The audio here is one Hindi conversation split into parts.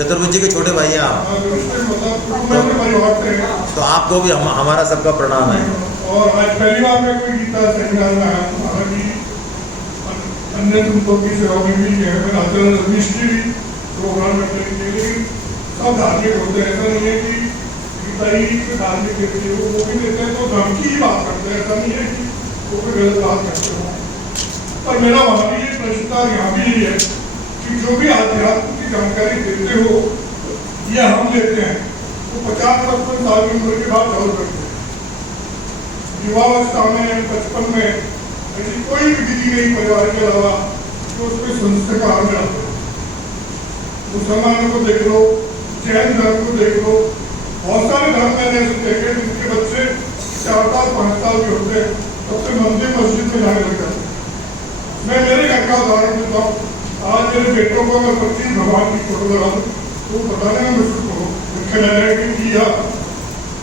चतुर्भुज जी के छोटे भाई हैं आप, तो आपको भी हमारा सबका प्रणाम है। और आज पहली बार मैं कोई गीता सेमिनार में आया हूँ, हालांकि अन्य तुमको की सेवा में भी है, मैं आचरण रमेश जी भी प्रोग्राम करने के लिए, लेकिन सब धार्मिक होते हैं। ऐसा नहीं है कि गीता ही धार्मिक देते हैं, वो भी देते हैं तो धर्म की ही बात करते हैं, ऐसा नहीं है कि वो भी गलत बात करते हो। पर मेरा वहाँ भी ये प्रश्नता यहाँ भी ये है कि जो भी आध्यात्म की जानकारी देते हो या हम लेते हैं, वो 50-55 साल की उम्र के बाद चालू करते हैं। युवावस्था में 55 में ऐसी कोई भी विधि नहीं परिवार के अलावा जो उसमें संस्कार में आते हैं। मुसलमानों को देख लो, जैन धर्म को देख लो, बहुत सारे धर्म मैंने ऐसे देखे जिनके बच्चे 4 साल 5 साल के होते हैं, तब से मंदिर मस्जिद में जाने लग जाते हैं। मैं मेरे घर का उदाहरण देता हूँ। आज मेरे बेटों को मैं 25 भगवान की फोटो लगा दूँ तो बताने में मुझको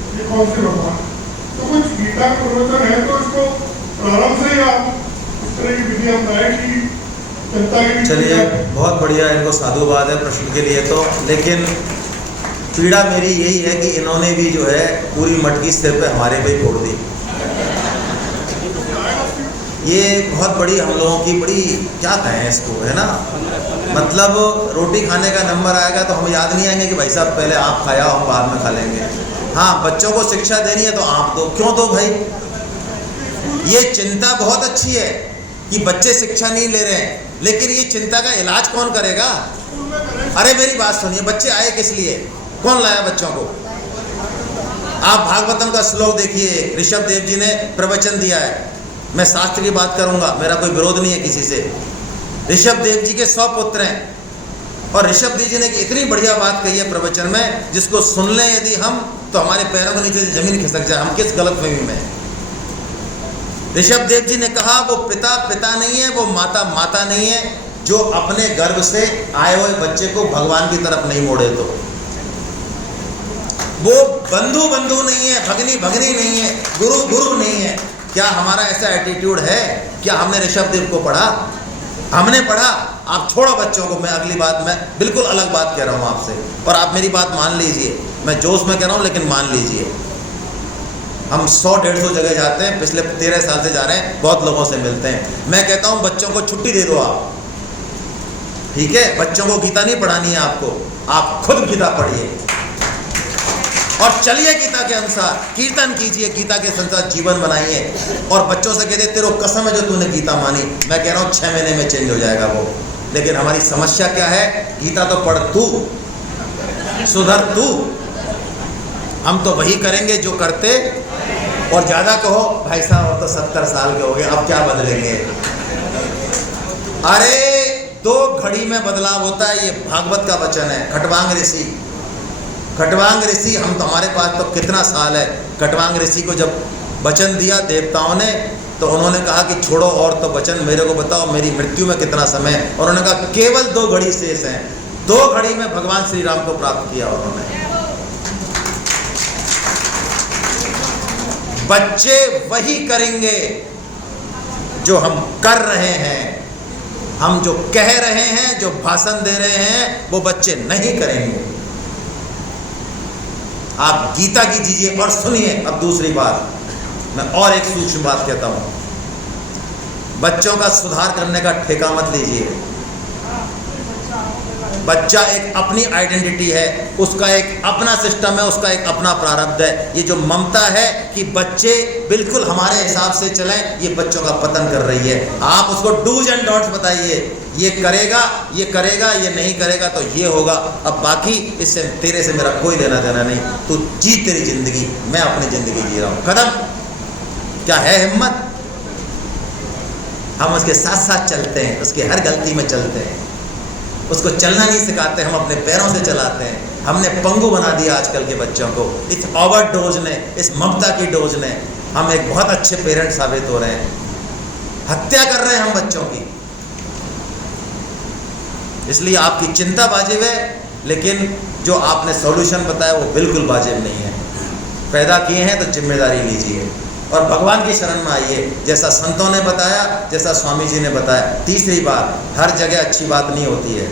ये कौन से भगवान। तो कुछ गीता का प्रवचन है तो इसको प्रारंभ से ही आप इस तरह की विधि अपनाएं कि जनता की। चलिए, बहुत बढ़िया, इनको साधुवाद है प्रश्न के लिए तो, लेकिन पीड़ा मेरी यही है कि इन्होंने भी जो है पूरी मटकी सिर पे हमारे पे फोड़ दी। ये बहुत बड़ी हम लोगों की बड़ी, क्या कहें इसको, है ना, मतलब रोटी खाने का नंबर आएगा तो हम याद नहीं आएंगे कि भाई साहब पहले आप खाया, हम बाद में खा लेंगे। हाँ, बच्चों को शिक्षा देनी है तो आप दो, क्यों दो भाई। ये चिंता बहुत अच्छी है कि बच्चे शिक्षा नहीं ले रहे हैं, लेकिन ये चिंता का इलाज कौन करेगा। अरे मेरी बात सुनिए, बच्चे आए किस लिए, कौन लाया बच्चों को। आप भागवतम का श्लोक देखिए, ऋषभ देव जी ने प्रवचन दिया है। मैं शास्त्र की बात करूंगा, मेरा कोई विरोध नहीं है किसी से। ऋषभ देव जी के 100 पुत्र हैं और ऋषभ देव जी ने इतनी बढ़िया बात कही है प्रवचन में, जिसको सुन लें यदि हम तो हमारे पैरों के नीचे से जमीन खिसक जाए। हम किस गलतफहमी में। ऋषभ देव जी ने कहा वो पिता पिता नहीं है, वो माता माता नहीं है, जो अपने गर्भ से आए हुए बच्चे को भगवान की तरफ नहीं मोड़े। तो वो बंधु बंधु नहीं है, भगनी भगनी नहीं है, गुरु गुरु नहीं है। क्या हमारा ऐसा एटीट्यूड है? क्या हमने ऋषभ देव को पढ़ा? हमने पढ़ा। आप छोड़ो बच्चों को। मैं अगली बात में बिल्कुल अलग बात कह रहा हूँ आपसे, और आप मेरी बात मान लीजिए। मैं जोश में कह रहा हूँ लेकिन मान लीजिए। हम 100-150 जगह जाते हैं, पिछले 13 साल से जा रहे हैं, बहुत लोगों से मिलते हैं। मैं कहता हूँ बच्चों को छुट्टी दे दो आप, ठीक है। बच्चों को गीता नहीं पढ़ानी है आपको, आप खुद गीता पढ़िए और चलिए गीता के अनुसार, कीर्तन कीजिए, गीता के अनुसार जीवन बनाइए। और बच्चों से कहते तेरे कसम है जो तूने गीता मानी। मैं कह रहा हूँ 6 महीने में चेंज हो जाएगा वो। लेकिन हमारी समस्या क्या है? गीता तो पढ़ तू, सुधर तू। हम तो वही करेंगे जो करते, और ज़्यादा कहो भाई साहब अब तो 70 साल के हो गए, अब क्या बदलेंगे। अरे 2 घड़ी में बदलाव होता है। ये भागवत का वचन है। खटवांग ऋषि, खटवांग ऋषि, हम तो हमारे पास तो कितना साल है। खटवांग ऋषि को जब वचन दिया देवताओं ने, तो उन्होंने कहा कि छोड़ो और तो वचन, मेरे को बताओ मेरी मृत्यु में कितना समय है। और उन्होंने कहा केवल 2 घड़ी शेष हैं। 2 घड़ी में भगवान श्री राम को प्राप्त किया उन्होंने। बच्चे वही करेंगे जो हम कर रहे हैं। हम जो कह रहे हैं, जो भाषण दे रहे हैं, वो बच्चे नहीं करेंगे। आप गीता की दीजिए। और सुनिए, अब दूसरी बात, मैं और एक सूक्ष्म बात कहता हूं। बच्चों का सुधार करने का ठेका मत लीजिए। बच्चा एक अपनी आइडेंटिटी है, उसका एक अपना सिस्टम है, उसका एक अपना प्रारब्ध है। ये जो ममता है कि बच्चे बिल्कुल हमारे हिसाब से चलें, ये बच्चों का पतन कर रही है। आप उसको डूज एंड डोंट्स बताइए, ये करेगा, ये करेगा, ये नहीं करेगा तो ये होगा। अब बाकी इससे तेरे से मेरा कोई लेना देना नहीं। तू जी तेरी जिंदगी, मैं अपनी जिंदगी जी रहा हूँ। कदम क्या है हिम्मत। हम उसके साथ साथ चलते हैं, उसकी हर गलती में चलते हैं, उसको चलना नहीं सिखाते, हम अपने पैरों से चलाते हैं। हमने पंगु बना दिया आजकल के बच्चों को। इस ओवरडोज ने, इस ममता की डोज ने, हम एक बहुत अच्छे पेरेंट साबित हो रहे हैं। हत्या कर रहे हैं हम बच्चों की। इसलिए आपकी चिंता वाजिब है, लेकिन जो आपने सॉल्यूशन बताया वो बिल्कुल वाजिब नहीं है। पैदा किए हैं तो जिम्मेदारी लीजिए और भगवान की शरण में आइए, जैसा संतों ने बताया, जैसा स्वामी जी ने बताया। तीसरी बात, हर जगह अच्छी बात नहीं होती है।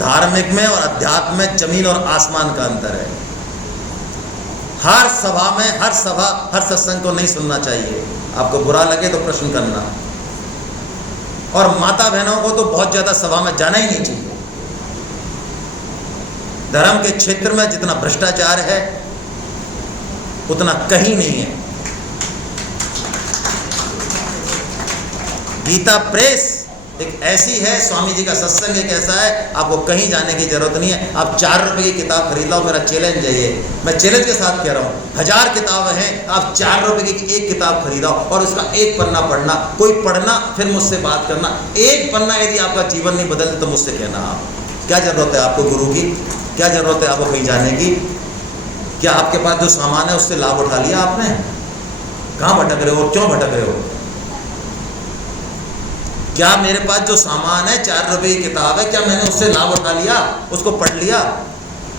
धार्मिक में और अध्यात्म में जमीन और आसमान का अंतर है। हर सभा में, हर सत्संग को नहीं सुनना चाहिए। आपको बुरा लगे तो प्रश्न करना। और माता बहनों को तो बहुत ज़्यादा सभा में जाना ही नहीं चाहिए। धर्म के क्षेत्र में जितना भ्रष्टाचार है उतना कहीं नहीं है। गीता प्रेस एक ऐसी है, स्वामी जी का सत्संग एक ऐसा है, आपको कहीं जाने की जरूरत नहीं है। आप 4 रुपए की किताब खरीद लो, मेरा चैलेंज है ये, मैं चैलेंज के साथ कह रहा हूँ। 1000 किताबें हैं, आप 4 रुपए की एक किताब खरीदाओ और उसका एक पन्ना पढ़ना। कोई पढ़ना फिर मुझसे बात करना। एक पन्ना यदि आपका जीवन नहीं बदलता तो मुझसे कहना। आप क्या जरूरत है आपको गुरु की? क्या जरूरत है आपको कहीं जाने की? क्या आपके पास जो सामान है उससे लाभ उठा लिया आपने? कहाँ भटक रहे हो और क्यों भटक रहे हो? क्या मेरे पास जो सामान है, 4 रुपए की किताब है, क्या मैंने उससे लाभ उठा लिया, उसको पढ़ लिया?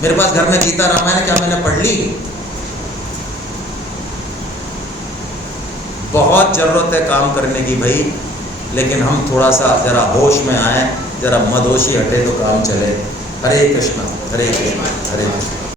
मेरे पास घर में गीता रामायण है, क्या मैंने पढ़ ली? बहुत जरूरत है काम करने की भाई, लेकिन हम थोड़ा सा जरा होश में आए, जरा मदहोशी हटे तो काम चले। हरे कृष्णा हरे कृष्णा हरे कृष्णा।